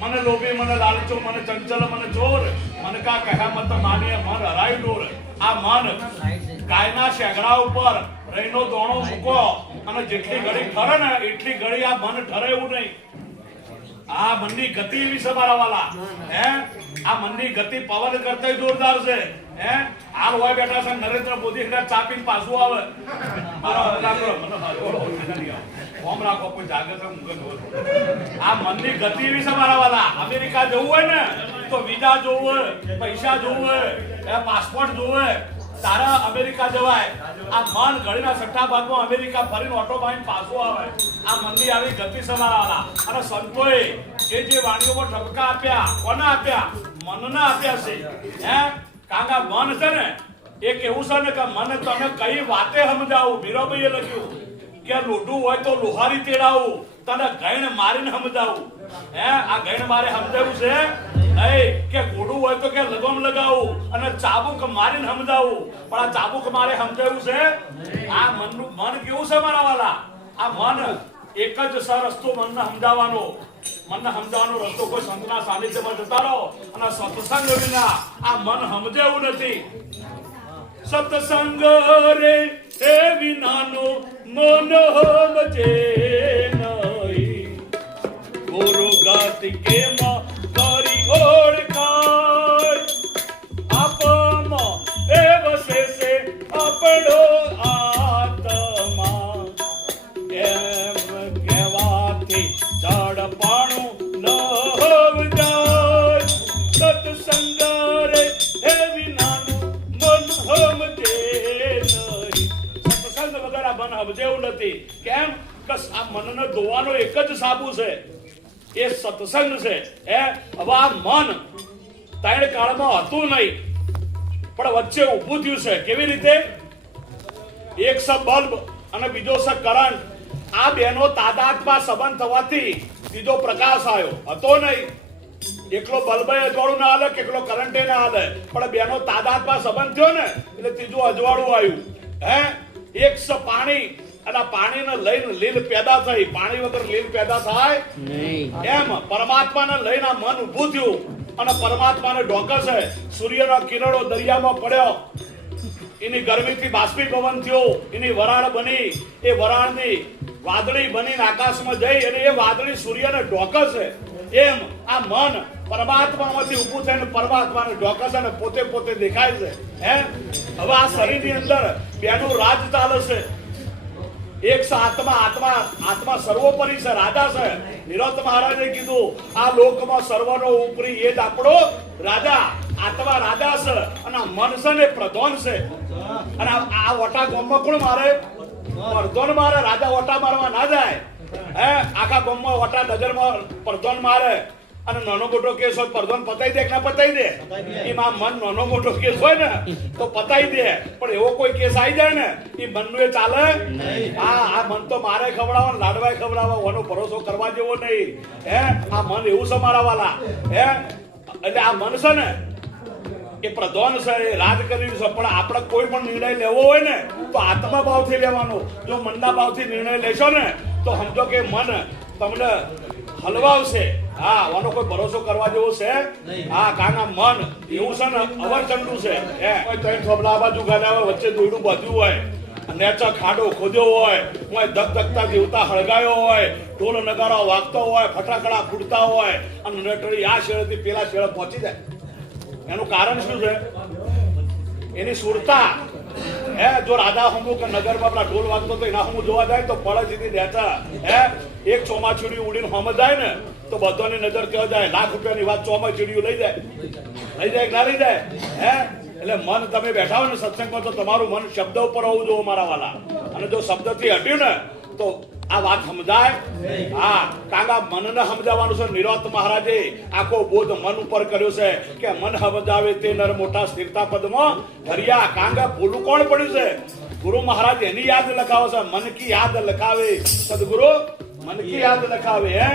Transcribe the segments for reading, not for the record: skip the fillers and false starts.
મને લોભી મને લાલચો મને ચંચલ મને ચોર મને કા કહ્યા મત માનીએ મન હરાય ડોર આ મન ગાયના શેગડા ઉપર રહીનો દોણો મૂકો અને જેટલી ઘડી ઠરે ને એટલી ઘડી આ મન ઠરે એવું નહીં આ મનની ગતિ એવી છે મારા વાલા હે આ મનની ગતિ પવન કરતા જોરદાર છે હે હાલ હોય બેઠા છે નરેન્દ્ર મોદી એટલે ચાપીને પાછું આવે ફોર્મ રાખો કોઈ જાગૃત આ મનની ગતિ એવી છે મારા વાલા અમેરિકા જવું હોય ને તો વિઝા જોવું હોય પૈસા જોવું હોય પાસપોર્ટ જોવું હોય તારા અમેરિકા જવાય આ મન ઘડીના છઠ્ઠા ભાગમાં અમેરિકા ફરીને ઓટો મારીને પાછું આવે આ મનની આવી ગતિ છે મારા વાલા અને સંતોએ જે વાણીઓમાં ઠપકા આપ્યા કોના આપ્યા મનના આપ્યા છે હે કાંગા મન છે ને એક એવું છે ને કે મને તમે કઈ વાતે સમજાવું મીરાબાઈએ લખ્યું કે લોઢું હોય તો લોહારી તેડાવું તને ગૈણ મારીને સમજાવું હે આ ગૈણ મારે સમજાવું છે નહીં કે ઘોડું હોય તો કે લગમ લગાવું અને ચાબુક મારીને સમજાવું પણ આ ચાબુક મારે સમજાવું છે આ મનનું મન કેવું છે મારા વાલા આ મન એક જ રસ્તો મનને સમજાવવાનો રસ્તો કોઈ સંતના સાનિધ્યમાં જતા રહો અને સત્સંગ વિના આ મન સમજે એવું નથી સત્સંગ રે એ વિનાનો મન સમજે નહીં ગુરુ ગાત કે માં કરી ઓળખાય આપમાં એ વસે છે આપણો આત્મા એમ કહેવાથી ઝાડપાણું ન જાય સત્સંગ રે એ વિનાનું મન સમજે નહીં સત્સંગ વગર આ મન સમજે એવું નથી કેમ કે આ મનને ધોવાનો એક જ સાબુ છે એ સત્સંગ છે હે હવે આ મન ત્રણ કાળમાં હતું નહીં પણ વચ્ચે ઊભું થયું છે કેવી રીતે એક છે બલ્બ અને બીજો છે કરંટ આ બેનો તાદાત્મ્ય સંબંધ થવાથી બીજો પ્રકાશ આવ્યો હતો નહીં એકલો બલ્બ અજવાળું ના હાલે કે એકલો કરંટે ના હાલે પણ બેનો તાદાત્મ્ય સંબંધ થયો ને એટલે ત્રીજું અજવાળું આવ્યું હે એક છે પાણી અને પાણીને લઈને લીલ પેદા થઈ પાણી વગર લીલ પેદા થાય એમ પરમાત્માને લઈને મન ઊભું થયું અને પરમાત્માને ઢોકે છે સૂર્યનો કિરણો દરિયામાં પડ્યો એની ગરમીથી બાષ્પીભવન થયો એની વરાળ બની એ વરાળની વાદળી બનીને આકાશમાં જઈ અને એ વાદળી સૂર્યને ઢોકે છે એમ આ મન પરમાત્મામાંથી ઊભું થઈને પરમાત્માને ઢોકે છે અને પોતે પોતે દેખાય છે હે હવે આ શરીરની અંદર બેનું રાજ ચાલે છે એક છે આત્મા સર્વોપરી છે રાજા છે નિરંત મહારાજે કીધું આ લોકમાં સર્વનો ઉપરી એ જ આપણો રાજા આત્મા રાજા છે અને મન છે ને પ્રધાન છે અને આ વટા ગામમાં કોણ મારે પ્રધાન મારે રાજા વટા મારવા ના જાય હે આખા ગામમાં વટા નજરમાં પ્રધાન મારે અને નાનો મોટો કેસ હોય પ્રધાન પતાઈ દે કે ના પતાઈ દે એમાં મન નાનો મોટો કેસ હોય ને તો પતાઈ દે પણ એવો કોઈ કેસ આવી જાય ને એ મનનું એ ચાલે આ મન તો મારે ખવડાવવા લાડવાય ખવડાવવા એનો ભરોસો કરવા જેવો નહીં હે આ મન એવું છે મારા વાલા હે એટલે આ મન છે ને એ પ્રધાન છે એ રાજ કર્યું છે પણ આપણે કોઈ પણ નિર્ણય લેવો હોય ને તો આત્મા ભાવથી લેવાનો જો મનના ભાવથી નિર્ણય લેશો ને તો સમજો કે મન તમને હલવાવશે હા આનો કોઈ ભરોસો કરવા જેવો છે હા કારણ મન એવું છે ને અવરચંડુ છે હે કોઈ ત્રણ થોબલા આ બાજુ ગાલ્યા હોય વચ્ચે દોયડું બાંધ્યું હોય નેચા ખાડો ખોદ્યો હોય કોઈ ધગધગતા દેવતા હળગાયો હોય ઢોલ નગારા વાગતો હોય ફટાકડા ફૂટતા હોય અને નટડી આ શેળેથી પેલા શેળે પહોંચી જાય એનું કારણ શું છે એની સુરતા હે જો રાજા હમુ કે નગરમાં આપણા ઢોલ વાગતો તો એના હમુ જોવા જાય તો પડે સીધી નેચા હે એક ચોમાચીડી ઉડીને હમ જાય ને તો બધાની નજર કેવા જાય લાખ રૂપિયાની વાત ચોમાચીડીઓ લઈ જાય કે ના લઈ જાય હે એટલે મન તમે બેઠા હોય ને સત્સંગમાં તો તમારું મન શબ્દ ઉપર હોવું જોઈએ મારા વાલા અને જો શબ્દથી હટ્યું ને તો આ વાત સમજાય હા કાંગા મનને સમજાવવાનું છે નિરંત મહારાજે આખો બોધ મન ઉપર કર્યો છે કે મન સમજાવે તે નર મોટા સ્થિરતા પદમાં ધર્યા કાંગા ભૂલું કોણ પડ્યું છે ગુરુ મહારાજ એની યાદ લખાવે છે મન કી યાદ લખાવે સદગુરુ મન કી યાદ લખાવે હે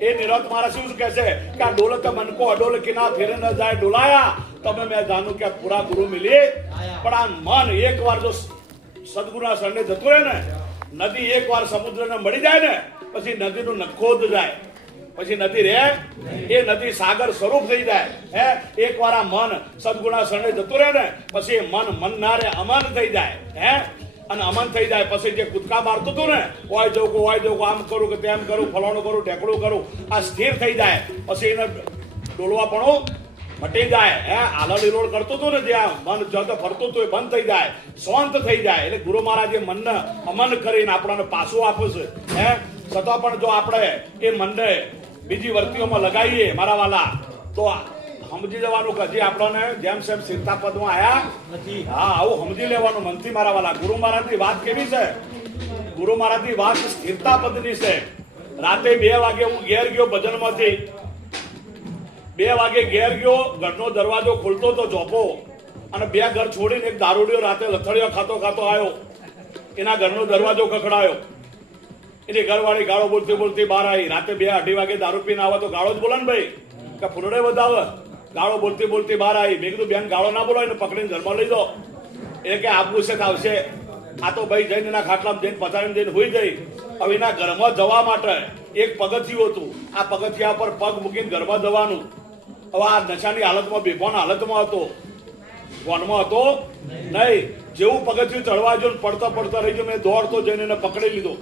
એ નિરંત મહારાજ શું કહે છે કે આ ડોલક મન કો અડોલ કિના ફેર ન જાય ડોલાયા તમે મેં જાણું કે પૂરા ગુરુ મિલે પણ આ મન એક વાર જો સદગુરુના શરણે જતું રહે ને નદી એક વાર સમુદ્રને મળી જાય ને પછી નદીનું નખોદ જાય પછી નદી રહે? એ નદી સાગર સ્વરૂપ થઈ જાય. હે, એકવાર આ મન સદગુણા શરણે જતું રહે ને પછી એ મન ના રે અમન થઈ જાય. હે, અને અમન થઈ જાય પછી જે કૂદકા મારતું હતું ને, ઓય જવું આમ કરું કે તેમ કરું, ફલાણું કરું, ઢેકડું કરું, આ સ્થિર થઈ જાય. પછી એને ડોલવાપણું મટી જાય. હે, આલળ ઇલોળ કરતું હતું ને, જ્યાં મન જતો ફરતું હતું એ બંધ થઈ જાય, શાંત થઈ જાય. એટલે ગુરુ મહારાજે મનને અમન કરીને આપણને પાછું આપે છે. હે, છતાં પણ જો આપણે એ મનને બીજી વર્તીઓમાં લગાવીએ મારા વાલા, તો સમજી જવાનું કે હજી આપણને જેમ સેમ સ્થિરતા પદમાં આયા નથી. હા, આવું સમજી લેવાનું મનથી મારા વાલા. ગુરુ મહારાજની વાત કેવી છે? ગુરુ મહારાજની વાત સ્થિરતા પદની છે. રાતે 2 વાગે હું ઘેર ગયો ભજનમાંથી. 2 વાગે ઘેર ગયો, ઘરનો દરવાજો ખોલતો તો જોપો, અને 2 ઘર છોડીને એક દારૂડિયો રાતે લથડિયો ખાતો આવ્યો. એના ઘરનો દરવાજો ખખડાયો. એની ઘરવાળી ગાળો બોલતી બહાર આવી. રાતે 2-2:30 વાગે દારૂ પીને આવે તો ગાળો જ બોલે ને ભાઈ, કે ફૂલડે વધાવે. ગાળો બોલતી બહાર આવી. મેં કીધું બેન ગાળો ના બોલો, એને પકડીને ઘરમાં લઈ દો. એ કે આપવું છે કે આવશે. આ તો ભાઈ જઈને એના ખાટલામાં જઈને પથારીને જઈને હોઈ ગઈ. હવે એના ઘરમાં જવા માટે એક પગથિયું હતું. આ પગથિયા પર પગ મૂકીને ઘરમાં જવાનું. હવે આ નશાની હાલતમાં, બેભાન હાલતમાં હતો, ફોનમાં હતો નહીં. જેવું પગથિયું ચડવા ગયો પડતા રહી ગયો, મેં દોડતો જઈને એને પકડી લીધો.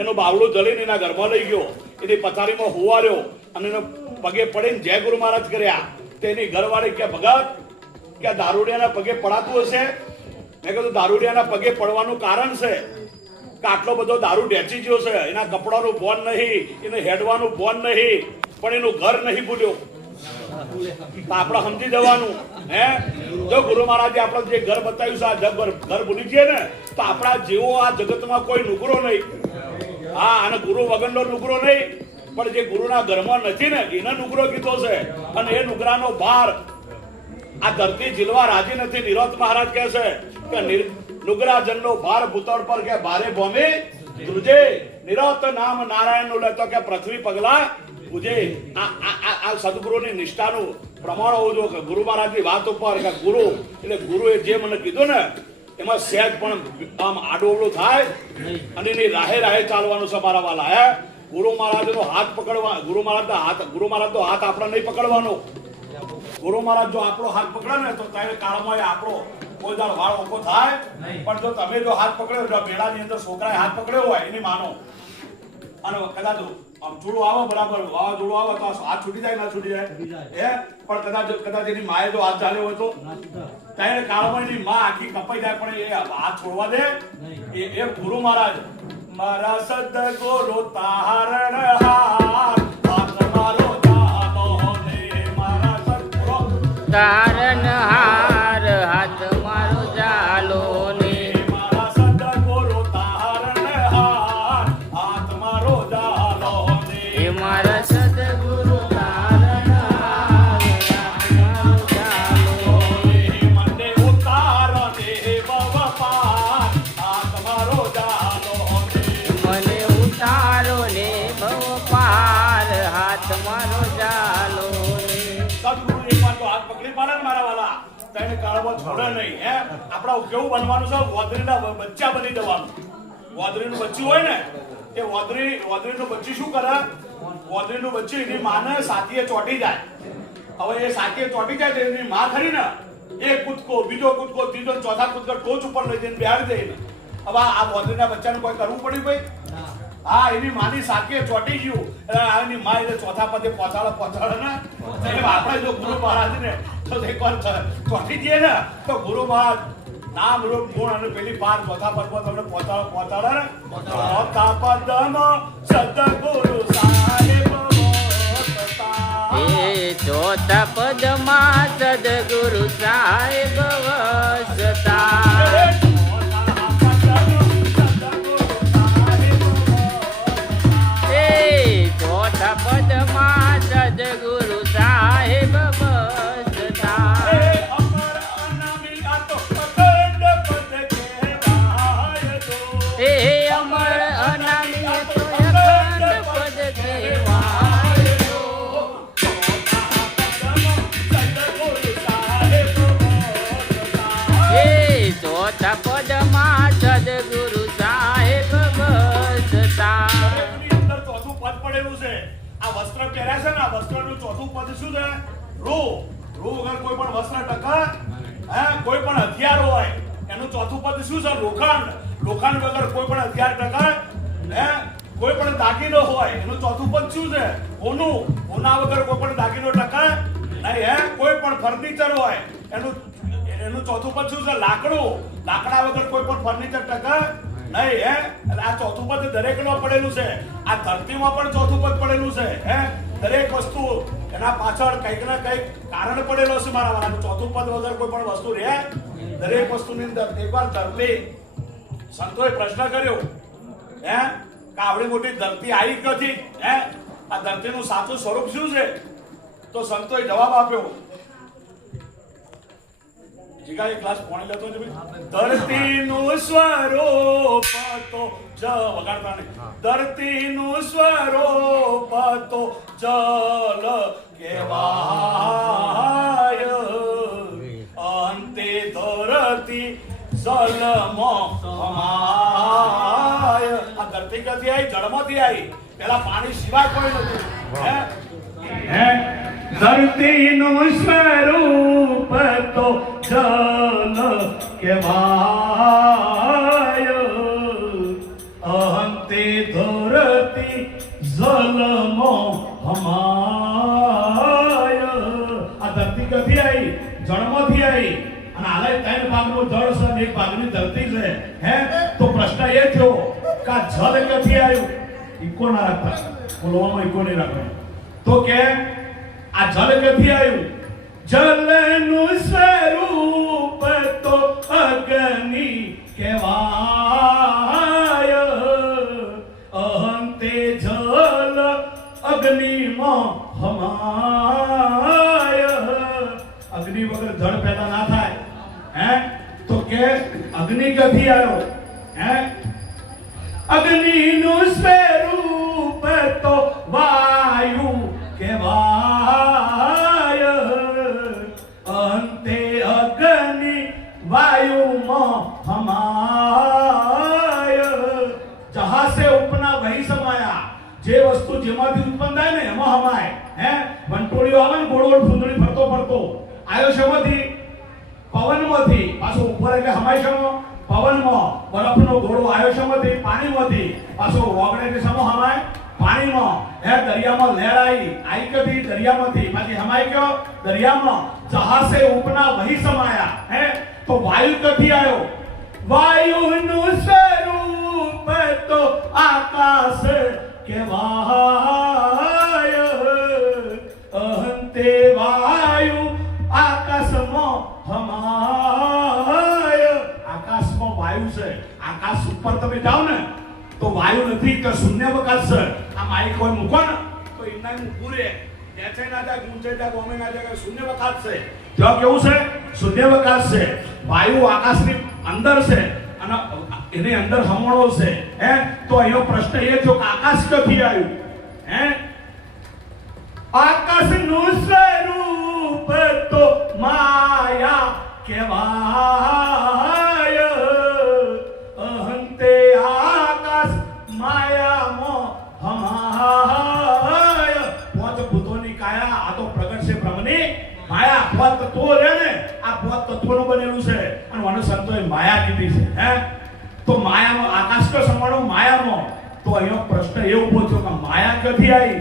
એનું બાવડું જલીને એના ઘરમાં લઈ ગયો. એની પથારીમાં હુવાર્યો અને એને પગે પડીને જય ગુરુ મહારાજ કર્યા. તેની ઘરવાળી કે ભગત, કે દારૂડિયાના પગે પડાતું હશે? મેં કીધું દારૂડિયાના પગે પડવાનું કારણ છે કે આટલો બધો દારૂ ઢેચી ગયો છે. એના કપડાનું બોન નહીં, એને હેડવાનું બોન નહીં, પણ એનું ઘર નહીં ભૂલ્યો. આપણે સમજી જવાનું. હે, જો ગુરુ મહારાજે આપણે જે ઘર બતાવ્યું છે, આ ઘર ભૂલી જઈએ ને તો આપણા જેવો આ જગતમાં કોઈ નુકરો નહીં. હા, અને ગુરુ વગરનો નુકરો નહીં, પણ જે ગુરુના ઘરમાં નથી ને એને નુકરો કીધો છે. અને એ નુકરાનો ભાર આ ધરતી ઝીલવા રાજી નથી. નિરોધ મહારાજ કહે છે કે નુગરાજનનો ભાર ભૂતળ પર કે ભારે ભૂમિ ધ્રુજે. નિરોધ નામ નારાયણ નું લેતો કે પૃથ્વી પગલા પૂજે. આ સદગુરુની નિષ્ઠાનું પ્રમાણ હોવું જોઈએ. ગુરુ મહારાજની વાત ઉપર કે ગુરુ એટલે ગુરુએ જે મને કીધું ને એમાં સહેજ પણ આમ આડોવડું થાય અને એની રાહે ચાલવાનું છે મારા વાલા. હે, ગુરુ મહારાજનો હાથ પકડવા, ગુરુ મહારાજનો હાથ આપણે નહીં પકડવાનો. ગુરુ મહારાજ જો આપણો હાથ પકડે ને તો ત્યારે કાળમાં આપણો કોઈ દાળ વાળ ઓકો થાય. પણ જો તમે જો હાથ પકડ્યો, જો મેળાની અંદર છોકરાએ હાથ પકડ્યો હોય એની માનો, અને કદાચ આમ જોડું આવે બરાબર, વાવાઝોડું આવે તો હાથ છૂટી જાય ના છૂટી જાય? હે, પણ કદાચ એની માએ જો હાથ ચાલ્યો હોય તો ત્યારે કાળમાં એની માં આખી કપાઈ જાય, પણ એ હાથ છોડવા દે? એ ગુરુ મહારાજ મારા સદગુરુ તારણ હાર, હાથ મારો જાનો ને મારા સદગુરુ તારણ હાર, હાથ મારો જાલો ને મારા સદગુરુ તારણ હાર, હાથ મારો જાલો ને મારા સદગુરુ તારણ હાર, હાથ મારો જાલો ને મને ઉતાર દે ભવ પાર, હાથ મારો જાલો ને મને ઉતારો ને ભવ પાર, હાથ મારો જાલો ને. સદગુરુ એકવાર તો હાથ પકડી પાડે ને મારા વાલા, તેને કાળમાં છોડે નહીં. હે, આપણા કેવું બનવાનું છે? વોદરીના બચ્ચા બની જવાનું. વોદરીનું બચ્ચું હોય ને, એ વોદરીનું બચ્ચું શું કરે? વોદરીનું બચ્ચું એની માને સાથીએ ચોંટી જાય. હવે એ સાથીએ ચોંટી જાય તો એની માં ખરી ને, એક કૂદકો, બીજો કૂદકો, ત્રીજો, ચોથા કૂદકો ટોચ ઉપર લઈ જઈને બેહાડી દે. હવે આ વોદરીના બચ્ચાને કોઈ કરવું પડ્યું ભાઈ? હા, એની માની સાકે ચોટી ગયું, એની માં એટલે ચોથા પદે પહોંચાડે ને. આપણે જો ગુરુ મહારાજ ને તો એકવાર ચોટી જઈએ ને તો ગુરુ મહારાજ નામ રૂપ ગુણ અને પેલી પાર ચોથા પદમાં તમને પહોંચાડે ને. ચોથા પદમાં સદગુરુ સાહેબ વસતા. એ ચોથા પદમાં સદગુરુ સાહેબ વસતા. ચોથા પદમાં સદગુરુ સાહેબ વસતા. હે અમર અનામી તો અખંડ પદ કહેવાય તો. હે આ વસ્ત્રનું ચોથું પદ શું છે? રૂ. રૂ વગર કોઈ પણ વસ્ત્ર ટકે? કોઈ પણ હથિયાર હોય એનું ચોથું પદ શું છે? લોખંડ. લોખંડ વગર કોઈ પણ હથિયાર ટકે? કોઈ પણ દાગીનો હોય એનું ચોથું પદ શું છે? હોનું. હોના વગર કોઈ પણ દાગીનો ટકે નહીં. કોઈ પણ ફર્નિચર હોય એનું ચોથું પદ શું છે? લાકડું. લાકડા વગર કોઈ પણ ફર્નિચર ટકે નહીં. એટલે આ ચોથું પદ દરેકમાં પડેલું છે. આ ધરતીમાં પણ ચોથું પદ પડેલું છે. દરેક વસ્તુ એના પાછળ કંઈક ને કંઈક કારણ પડેલો છે મારા વાળા. ચોથું પદ વગર કોઈ પણ વસ્તુ રહે? દરેક વસ્તુની અંદર એકવાર ધરતી સંતોએ પ્રશ્ન કર્યો કે આવડી મોટી ધરતી આવી ક્યાંથી? આ ધરતીનું સાચું સ્વરૂપ શું છે? તો સંતોએ જવાબ આપ્યો. જીગા એક ગ્લાસ પાણી લેતો છે. ધરતીનું સ્વરૂપ તો વગાડતા નહીં. ધરતીનું સ્વરૂપ તો જલ કહેવાય. અંતે ધરતી જલમાં સમાય. આ ધરતી ક્યાંથી આવી? જળમાંથી આવી. પેલા પાણી સિવાય કોઈ નથી. ધરતીનું સ્વરૂપ તો જલ કહેવાય. અંતે ધરતી જલમાં સમાય. આ ધરતી ક્યાંથી આવી? જળમાંથી આવી. અને હાલે 3 ભાગનું જળ છે અને 1 ભાગની ધરતી છે. તો પ્રશ્ન એ થયો કે આ જળ ક્યાંથી આવ્યું? ઇકો ના રાખતા, બોલવામાં ઇકો નહીં રાખવાનું. તો કે આ જળ ક્યાંથી આવ્યું? જલનું સ્વરૂપ તો અગ્નિ કહેવાય. અંતે જલ અગ્નિમાં હમાય. અગ્નિ વગર જળ પેદા ના થાય. તો કે અગ્નિ ક્યાંથી આવ્યો? અગ્નિનું સ્વરૂપ તો વાયુ કહેવાય. અંતે અગ્નિ વાયુમાં હમાય. જહાસે ઉપના વહી સમાયા. જે વસ્તુ જેમાંથી ઉત્પન્ન થાય ને એમાં હમાય. વંટોળીઓ આવે ને ગોળ ગોળ ફૂંદડી ફરતો ફરતો આવ્યો શેમાંથી? પવનમાંથી. પાછો ઉપર એટલે હમાય શેમાં? પવનમાં. બરફનો ગોળો આવ્યો શેમાંથી? પાણીમાંથી. પાછો ઓગળે કે શેમાં હમાય? પાણીમાં. દરિયામાં લહેર આવી કદી દરિયામાંથી. પાછી હમાય ગયો દરિયામાં. જહાસે ઉપના વહી સમાયા. તો વાયુ ક્યાંથી આવ્યો? વાયુનું સ્વરૂપ તો આકાશ કહેવાય. અંતે વાયુ આકાશમાં હમાય. આકાશમાં વાયુ છે. આકાશ ઉપર તમે જાઓ ને તો વાયુ નથી કે શૂન્યાવકાશ છે. આ માઇક કોઈ મૂકો ને તો ઇન્ના પૂરે નેચે ના જાય, ઊંચે જાય, ગમે ના જાય, શૂન્યાવકાશ છે. ત્યાં કેવું છે? શૂન્યાવકાશ છે. વાયુ આકાશની અંદર છે અને એની અંદર હમણો છે. તો અહીંનો પ્રશ્ન એ થયો કે આકાશ ક્યાંથી આવ્યું? આકાશનું સ્વરૂપ તો માયા કહેવાય. અંતે આકાશ માયામાં હમાય. 5 ભૂતોની કાયા. આ તો પ્રગટ છે બ્રહ્મની માયા. 5 તત્વો રે ને આ 5 તત્વોનું બનેલું છે અને મને સંતોએ માયા કીધી છે. તો માયામાં આકાશ તો સમાણો માયામાં. તો અહીંનો પ્રશ્ન એ ઉભો થયો કે માયા ક્યાંથી આવી?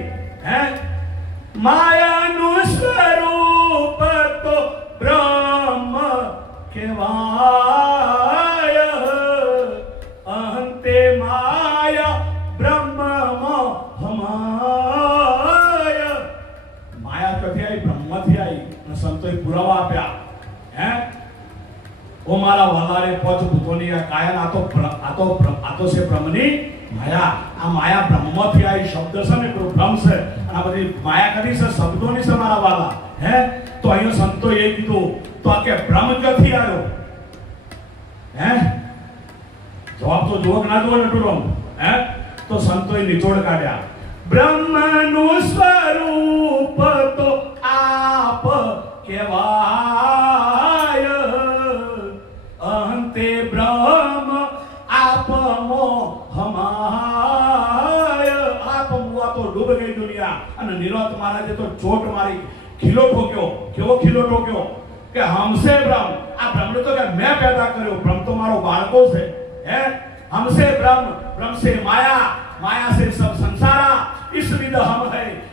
માયાનું સ્વરૂપ તો બ્રહ્મ કહેવાય. અંતે માયા બ્રહ્મમાં હમાય. માયા ક્યાંથી આવી? બ્રહ્મથી આવી. અને સંતોએ પુરાવા આપ્યા. ઓ મારા વહારે 5 ભૂતોની આ કાયન. આ તો છે બ્રહ્મની માયા. આ માયા બ્રહ્મથી આવી. શબ્દ છે ને બ્રહ્મ છે. આ બધી માયા કરી છે શબ્દોની છે મારા વાલા. તો અહીંયા સંતો એ કીધું તો આ કે બ્રહ્મ ક્યાંથી આવ્યો? જવાબ તો જુઓ ના જુઓ નટુરમ. તો સંતોએ નિચોડ કાઢ્યા. બ્રહ્મનું સ્વરૂપ તો આપ કહેવાય. અંતે બ્રહ્મ આપમો હમાય. આપ મુઆ તો ડૂબ ગઈ દુનિયા અને નિરોત મહારાજે તો ચોટ મારી, ખીલો ઠોક્યો. કેવો ખીલો ઠોક્યો કે હમસે બ્રહ્મ. આ બ્રહ્મને તો કે મેં પેદા કર્યો, બ્રહ્મ તો મારો બાળકો છે. હે हमसे ब्रह्म, ब्रह्म से माया, माया से सब संसारा, इस विद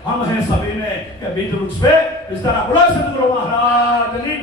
हम है सभी में. के बीज वृक्ष पे इस तरह बोला सदगुरु महाराज ने